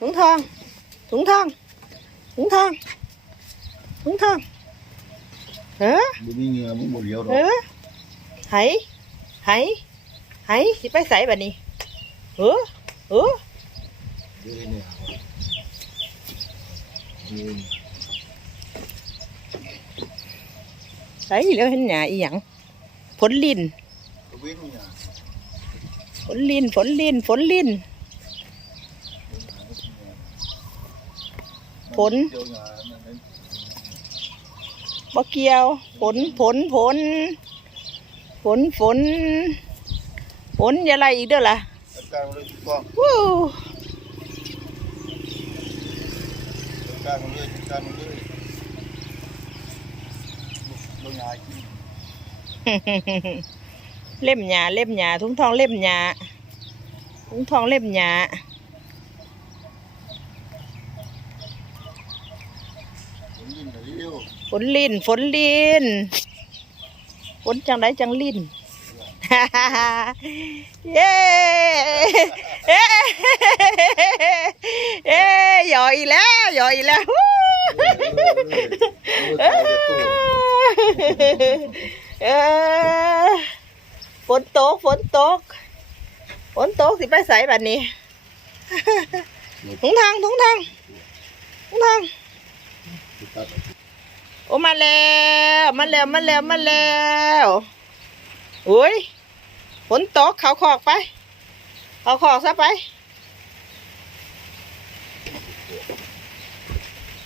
ถุงทอง ถุงทอง ถุงทอง ถุงทอง เออ บ่มีเหงื่อมึงบ่เลี้ยวดอ เอก อไหไหไหสิไปใส่บัดนี้ เออเออ เด้เนี่ยเดิน ใส่แล้วเห็นหยาอีหยังฝนลิน ก็เว้นเนี่ย ฝนลิน ฝนลิน ฝนลิน ผลบ่เกี่ยว ผลผลผล ผลผล ผลอะไรอีกเด้อล่ะวู้เล่มหยาเล่มหยาทุ่งทองเล่มหยาทุ่งทองเล่มหยา ฝนลินฝนลินฝนจังไดจังลินเย้เย้เย้หยอกอีกแล้วหยอกอีกแล้ววู้เออเออเออเออฝนตกฝนตกฝนตกสิไปใส่แบบนี้ถุงทางถุงทางถุงทาง ตัด โอ้มาแล้วมาแล้วมาแล้วมาแล้วโอ้ยฝนตกเขาขอกไปเขาขอกซะไป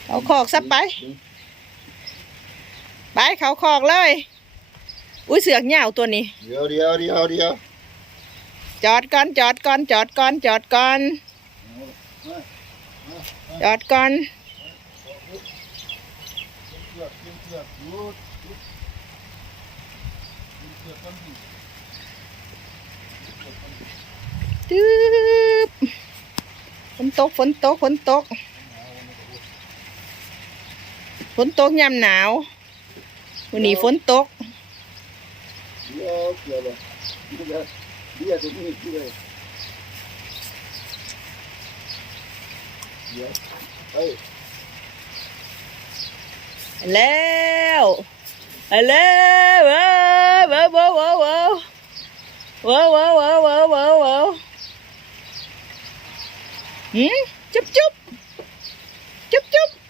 เขาขอกซะไป ไปเขาขอกเลย อุ้ยเสือกเหงาตัวนี้เดี๋ยวเดี๋ยวเดี๋ยวเดี๋ยวจอดก่อนจอดก่อนจอดก่อนจอดก่อนจอดก่อน ตกฝนตกฝนตกฝนตกยามหนาววันนี้ฝนตกแล้วแล้วว้าวว้าวว้าวว้าวว้าวว้าว Hí, chúc chúc. Chúc chúc.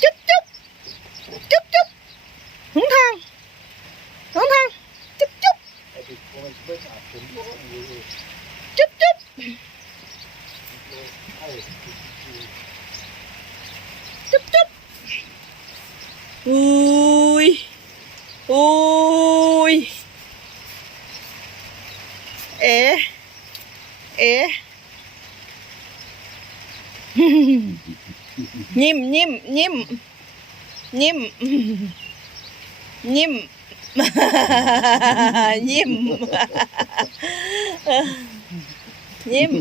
Chúc chúc. Chúc chúc. Không thang. Không thang. Chúc chúc. Chúc chúc. Chúc chúc. Ừ. ยิ้มยิ้มยิ้มยิ้มยิ้มยิ้มยิ้ม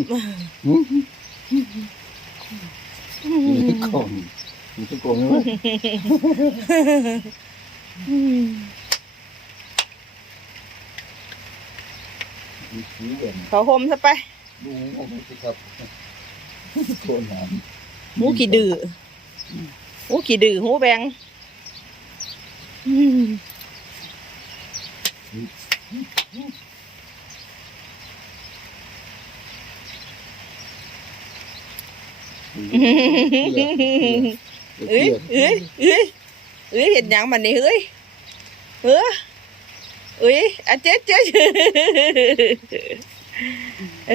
นี่กล่องนี่กล่องใช่ไหมมีสีเหลืองเขาห่มซะไปดูโอ้โหครับ ตัวหนาม หมูขี้ดื้อหมูขี้ดื้อหูแบงอืม เอ้ เอ้ยเอ้ยเอ้ยเอ้ยเห็นหยังมันนี่เอ้ยเออเอ้ยอะเจ๊เจ๊เอ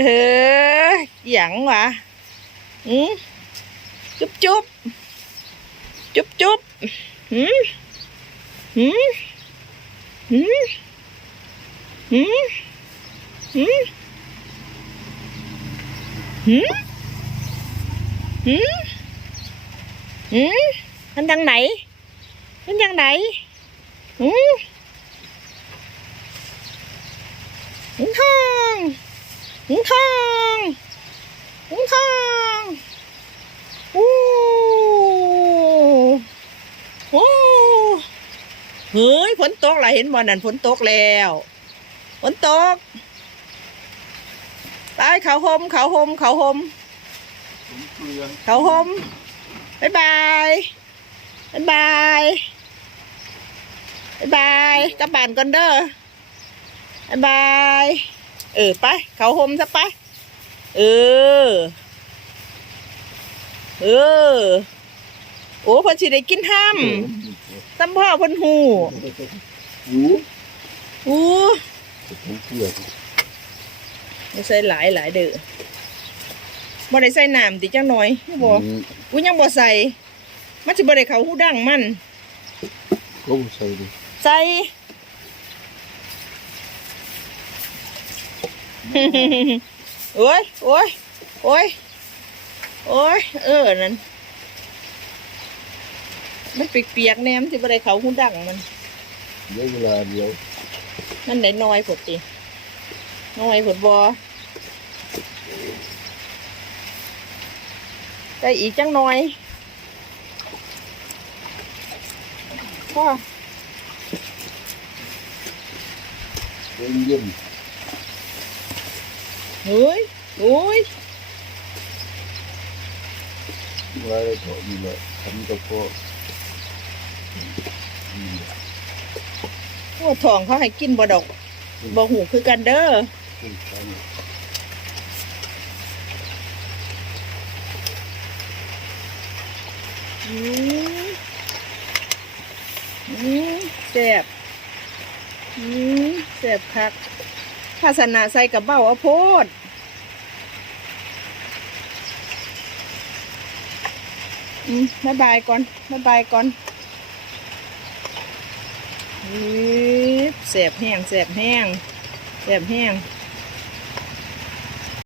อหยังวะ ừ. chúc chúc chúc chúc ừ. Ừ. Ừ. Ừ. Ừ. Ừ. Ừ. Ừ. Anh đang đẩy Anh đang đẩy Ừ. Ừ. Thang. Ừ. Thang. ทางไหนมันทางไหนอืมหุงทองหุงทองหุงทองอู้โอ้เฮ้ยฝนตกละเห็นบ่นั่นฝนตกแล้วฝนตกไปเขาหมเขาหมเขาห่มเกลือเขาหมบ๊ายบายบ๊ายบายบ๊ายบายกลับบ้านก่อนเด้อบ๊ายบาย เออไป เขาหมซะไป เออ เออ โอ้เพิ่นสิได้กินห้ำซ้ำพ่อเพิ่นหูหูอู้ผมเกลือไม่ใส่หลายหลายเด้อบ่ได้ใส่น้ำติจังหน่อยบ่อู้ยังบ่ใส่มันสิบ่ได้เข้าหูดังมันก็ใส่ดิใส่โอ้ยโอ้ยโอ้ย โอ้ย เออ นั่น มันเปียกๆแนมนสิบ่ได้เขาหูดังมันเดี๋ยวเวลาเดียวนั่นได้น้อยผดติน้อยผดบอได้อีกจังน้อยพ่อเย็นเย็นเฮ้ยโอ้ย เวลาเราถอดนี่แหละทำกับพ่ออืมโอ้ทองเขาให้กินบ่ดอกบ่หูคือกันเด้อขึ้นไปนี่อืมอืมแซ่บอืมแซ่บคักภาสนาใส่กับเบ้าเอาโพด อืมบ๊ายบายก่อนบ๊ายบายก่อนอี๊ดแสบแห้งแสบแห้งแสบแห้ง